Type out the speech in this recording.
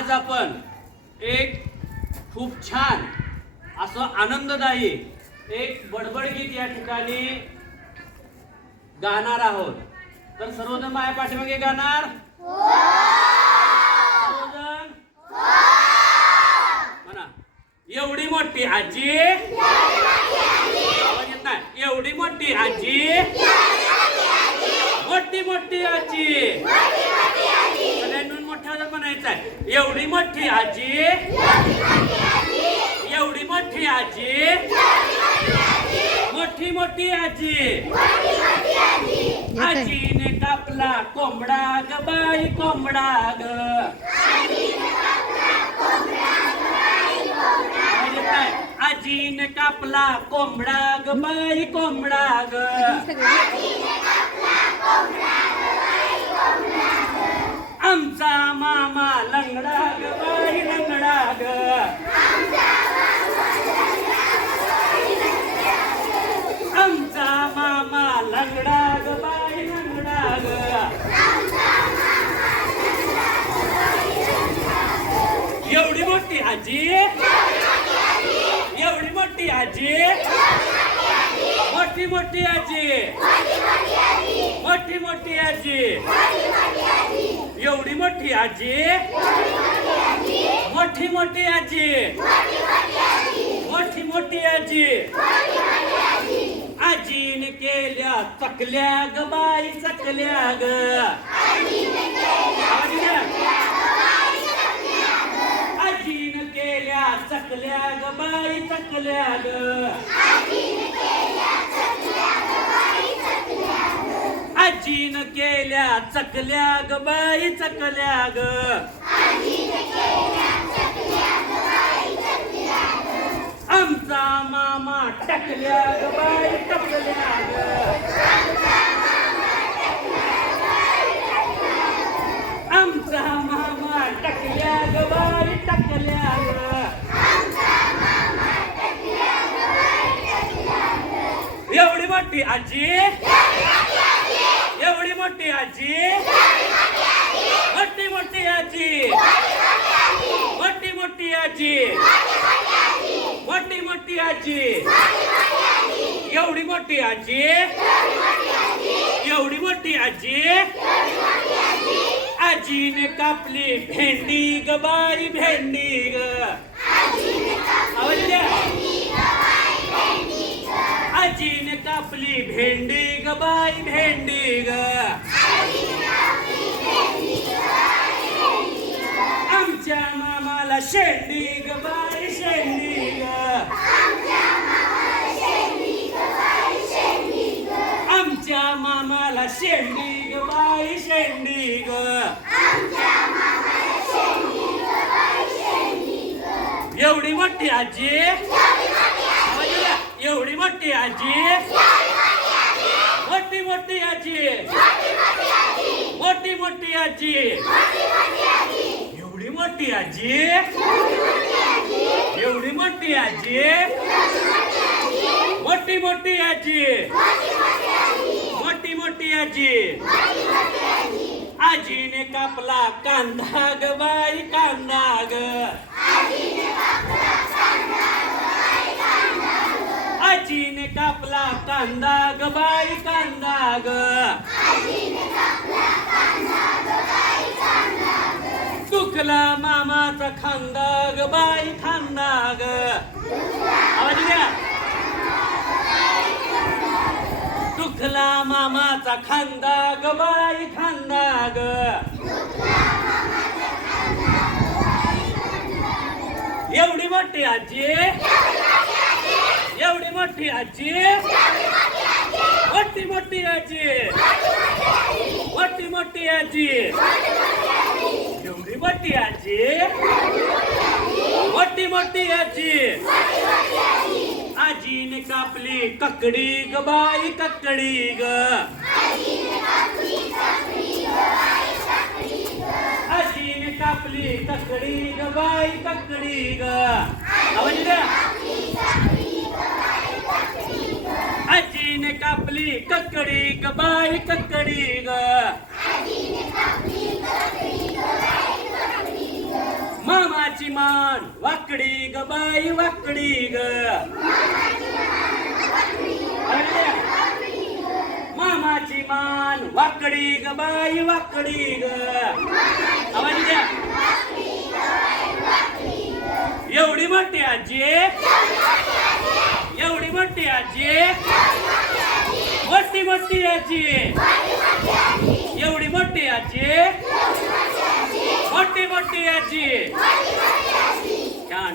आज आपण एक खूप छान असं आनंददायी एक बडबड गीत या ठिकाणी गाणार आहोत. तर सर्वजण माझ्या पाठीमागे गाणार? सर्वजण? म्हणा. एवढी मोठी आजी आवाज येत नाही एवढी मोठी आजी मोठी मोठी आजी सगळ्यांनी मोठ्या आवाजात म्हणायचं आहे एवढी मोठी आजी? एवढी मोठी आजी? मोठी मोठी आजी? आजीने कापला कोंबडा ग बाई कोंबडा ग? आजीने कापला कोंबडा ग बाई कोंबडा ग. आमचा मामा लंगडा ग बाई लंगडा ग. आमचा मामा लंगडा ग बाई लंगडा ग. एवढी मोठी आजी? एवढी मोठी आजी? मोठी मोठी आजी। मोठी मोठी आजी। एवढी मोठी आजी? मोठी मोठी आजी। मोठी मोठी आजी। आजीने केल्या चकल्या ग बाई, चकल्या ग? आजीने केल्या चकल्या ग चकल्या ग। आजीन केल्या चकल्या ग बाई चकल्या ग. आमचा मामा टकल्या ग बाई टकल्या ग. आमचा मामा टकल्या ग बाई टकल्या ग. एवढी मोठी आजी? मोठी आजी। मोठी मोठी आजी। मोठी मोठी आजी। मोठी मोठी आजी। एवढी मोठी आजी। एवढी मोठी आजी। आजीने कापली भेंडी ग भेंडी ग. येतोय? आजीने कापली भेंडी ग बाई भेंडी ग. आमच्या मामाला शेंडी ग बाई शेंडी ग. आमच्या मामाला शेंडी ग बाई शेंडी ग. एवढी मोठी आजी? एवढी मोठी आजी? मोठी मोठी आजी मोठी मोठी आजी एवढी मोठी आजी. एवढी मोठी आजी. मोठी मोठी आजी मोठी मोठी आजी आजीने कापला कांदा ग बाई कांदा ग आजीने कापला कांदा ग बाई कांदा ग. दुखला मामाचा खांदा ग बाई खांदा ग. आवाज द्या. दुखला मामाचा खांदा ग बाई खांदा ग. एवढी मोठी आजी एवढी मोठी आजी? मोठी मोठी आजी. मोठी मोठी आजी. एवढी मोठी आजी? मोठी मोठी आजी. आजीने कापली ककडी ग बाई ककडी ग. आजीने कापली ककडी ग बाई ककडी ग. आवाज आजीने कापली ककडी ग बाई ककडी ग. मामाची मान वाकडी ग बाई वाकडी ग. मामाची मान वाकडी ग बाई वाकडी ग आवाज द्या एवढी मोठी आजी एवढी मोठी आजी मोठी आजी एवढी मोठी आजी मोठी मोठी आजी छान